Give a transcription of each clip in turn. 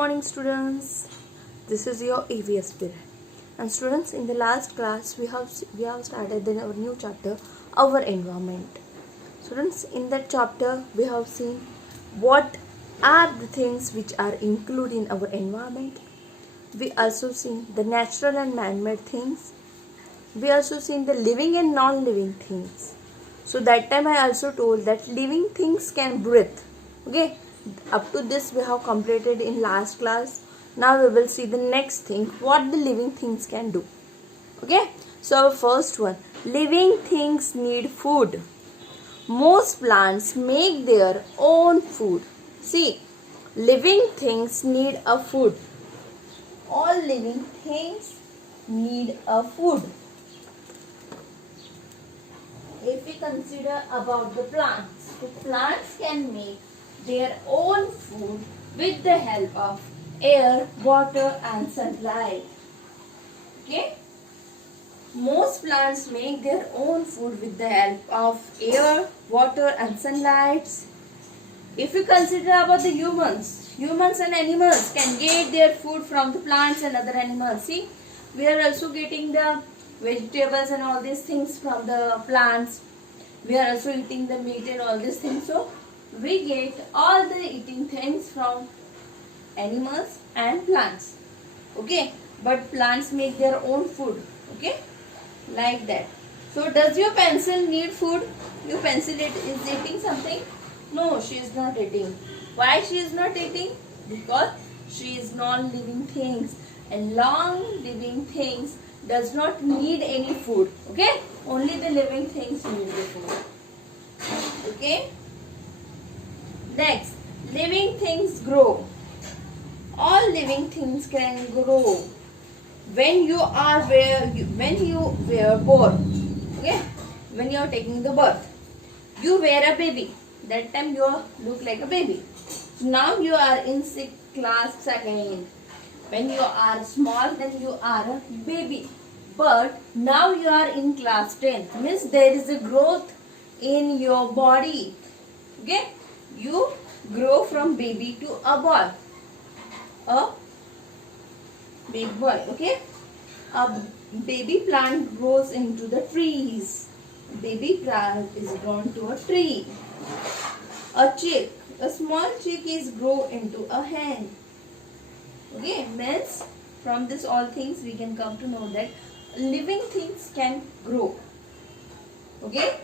morning, students. This is your EVS period. And students, in the last class we have started our new chapter, our environment. Students, in that chapter we have seen what are the things which are included in our environment. We also seen the natural and man-made things. We also seen the living and non-living things. So that time I also told that living things can breathe. Okay, up to this we have completed in last class. Now we will see the next thing, what the living things can do. Okay, so our first one, living things need food. Most plants make their own food. See, living things need a food. All living things need a food. If we consider about the plants can make their own food with the help of air, water and sunlight. Okay? Most plants make their own food with the help of air, water and sunlight. If we consider about the humans and animals can get their food from the plants and other animals. See, we are also getting the vegetables and all these things from the plants. We are also eating the meat and all these things. So we get all the eating things from animals and plants. Okay, but plants make their own food. Okay, like that. So does your pencil need food? Your pencil is eating something? No, she is not eating. Why she is not eating? Because she is non-living things, and non-living things does not need any food. Okay, only the living things need the food. Okay. Next, living things grow. All living things can grow when you were born. Okay, when you are taking the birth, you were a baby. That time you look like a baby. Now you are in 6th class 2nd. When you are small, then you are a baby. But now you are in class 10th. Means there is a growth in your body. Okay, you grow from baby to a boy, a big boy. Okay, a baby plant grows into the trees. Baby plant is grown to a tree. A small chick is grow into a hen. Okay, means from this all things we can come to know that living things can grow. Okay,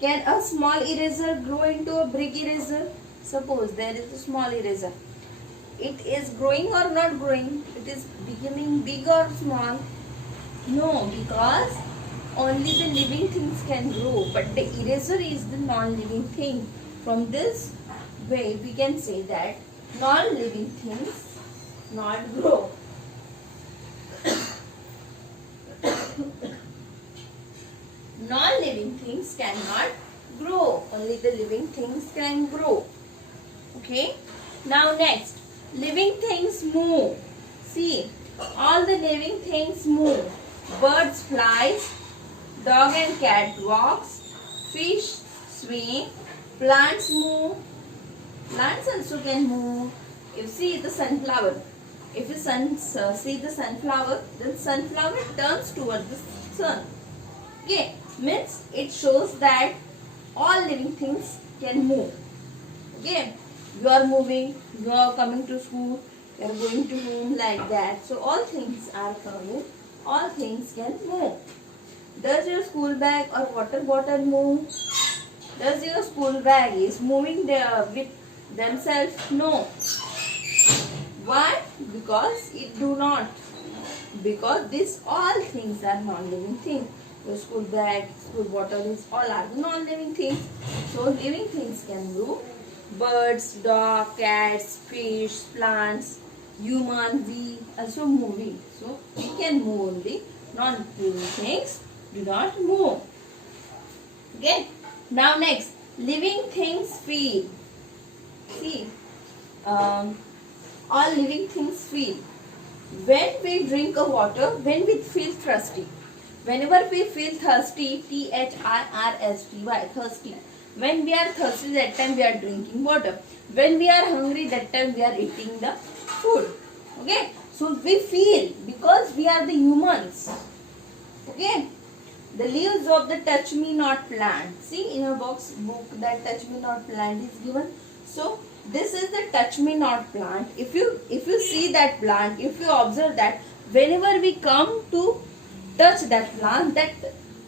can a small eraser grow into a big eraser? Suppose there is a small eraser. It is growing or not growing? It is becoming big or small? No, because only the living things can grow, but the eraser is the non-living thing. From this way we can say that non-living things not grow. Non-living things cannot grow, only the living things can grow. Okay, now next, living things move. See, all the living things move. Birds flies, dog and cat walks, fish swim, plants move. Plants also can move. If you see the sunflower, if you see the sunflower, then sunflower turns towards the sun. Okay, means it shows that all living things can move. Okay, you are moving, you are coming to school, you are going to home, like that. So all things are coming, all things can move. Does your school bag or water bottle move? Does your school bag is moving there with themselves? No. Why? Because it do not. Because these all things are non-living things. Your school bag, school bottles, all are non-living things. So living things can move. Birds, dog, cats, fish, plants, human, we also moving. So we can move only. Non-living things do not move. Okay. Now next, living things feel. See, all living things feel. When we drink a water, when we feel thirsty. Whenever we feel thirsty, T-H-I-R-S-T-Y, thirsty. When we are thirsty, that time we are drinking water. When we are hungry, that time we are eating the food. Okay, so we feel because we are the humans. Okay, the leaves of the touch me not plant. See in a book that touch me not plant is given. So this is the touch me not plant. If you see that plant, if you observe that whenever we come to touch that plant, that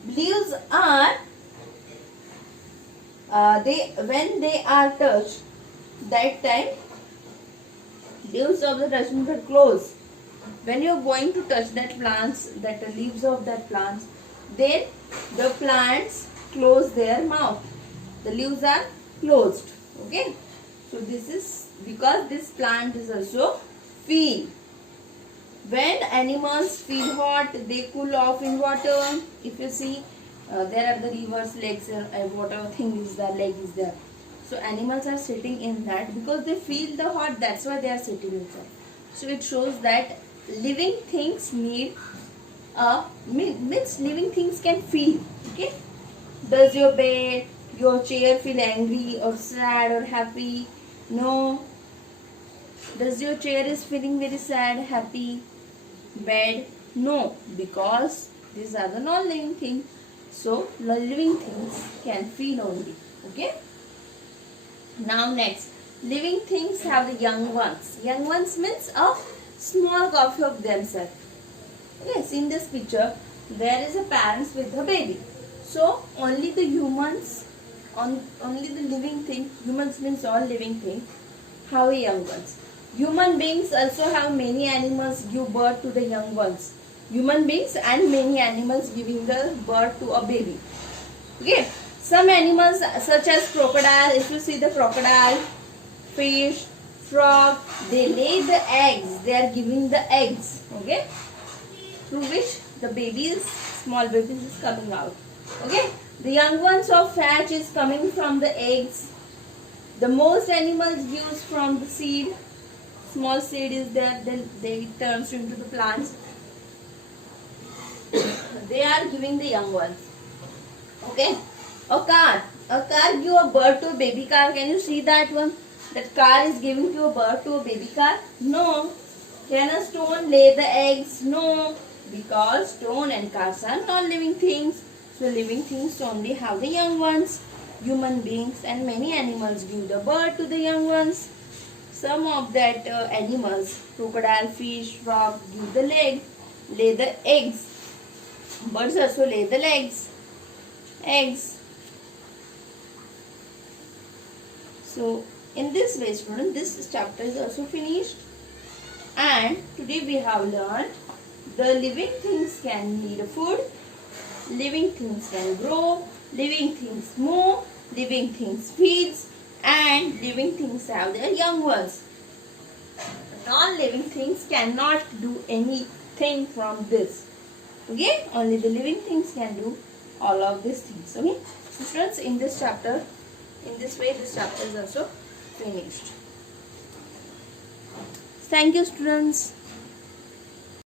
leaves are when they are touched, that time leaves of the touch me are closed. When you are going to touch that plants, that leaves of that plants, then the plants close their mouth. The leaves are closed. Okay. So this is because this plant is also feel. When animals feel hot, they cool off in water. If you see, there are the rivers, lakes, whatever thing is there, lake is there. So animals are sitting in that because they feel the hot. That's why they are sitting inside. So it shows that living things need means living things can feel. Okay. Does your bed, your chair feel angry or sad or happy? No. Does your chair is feeling very sad, happy? Bed? No, because these are the non-living things. So living things can feel only. Okay. Now next, living things have the young ones. Young ones means a small copy of themselves. Okay, see in this picture, there is a parents with a baby. So only the humans, only the living thing, humans means all living things, have a young ones. Human beings also have many animals give birth to the young ones. Human beings and many animals giving the birth to a baby. Okay, some animals such as crocodile, if you see the crocodile, fish, frog, they lay the eggs. They are giving the eggs. Okay, through which the babies, small babies is coming out. Okay, the young ones of hatch is coming from the eggs. The most animals gives from the seed. Small seed is there, then they turns into the plants. They are giving the young ones. Okay, a car give a birth to a baby car. Can you see that one? That car is giving you a birth to a baby car? No. Can a stone lay the eggs? No, because stone and cars are non-living things. So living things only have the young ones. Human beings and many animals give the birth to the young ones. Some of that animals, crocodile, fish, frog, give the lay the eggs. Birds also lay the eggs. So in this way, students, this chapter is also finished. And today we have learned the living things can need food, living things can grow, living things move, living things feeds, and living things have their young ones. Non-living things cannot do anything from this. Okay, only the living things can do all of these things. Okay, so students, in this chapter, in this way, this chapter is also finished. Thank you, students.